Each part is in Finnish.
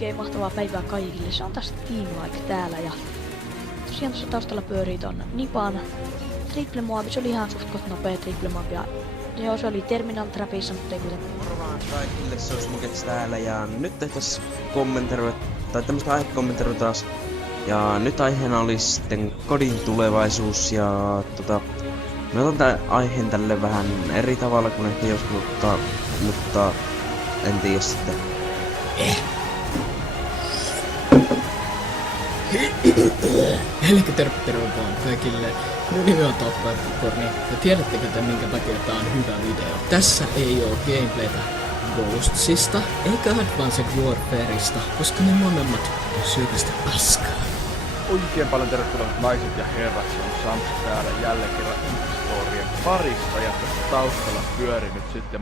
Oikein mahtavaa päivää kaikille. Se on taas Teamlike täällä ja tosiaan tuossa taustalla pyörii ton Nipan triple moabi. Se oli ihan suht kot nopea triple moabi ja joo, se oli Terminal Trapissa, mutta ei kuitenkaan. Moro vaan kaikille, se on Smokets täällä ja nyt tehtäis kommenterve, tai tämmöstä aihekommenterve taas. Ja nyt aiheena oli sitten kodin tulevaisuus ja mä otan tän aiheen tälle vähän eri tavalla kuin ehkä joskus, mutta en tiedä sitten. Elikkä terve vaan kaikille. Mun nimi on Toppikorni ja tiedättekö te minkä takia tää on hyvä video? Tässä ei oo gameplaytä Ghostsista eikä Advanced Warfareista, koska ne molemmat on syypästi paskaa. Oikein paljon tervetuloa naiset ja herrat, se on Sams täällä jälleen kerran Storien parissa ja tässä taustalla pyörii nyt sitten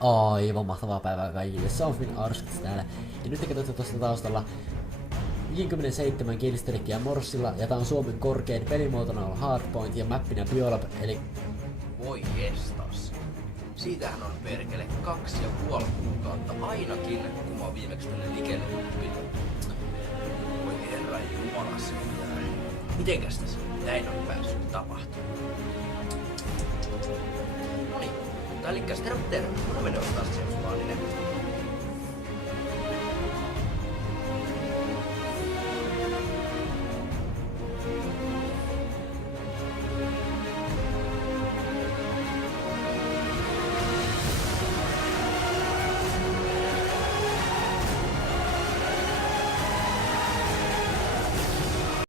Aivan mahtavaa päivää kaikille, Soufin Arskits täällä. Ja nyt te katsotte tuosta taustalla 57 kielisterikkiä Morsilla, ja tää on Suomen korkein pelimuotona on Hardpoint ja mappina Biolab, eli... Voi jestas. Siitähän on perkele 2,5 kuukautta ainakin, kun mä oon viimeksi tänne likelle tuppinut. Voi herra jumala sentään. Mitenkäs tässä näin on päässyt tapahtumaan? Noniin, mutta elikkäs terve. Mun on mennyt ostaa se Seusmaaninen.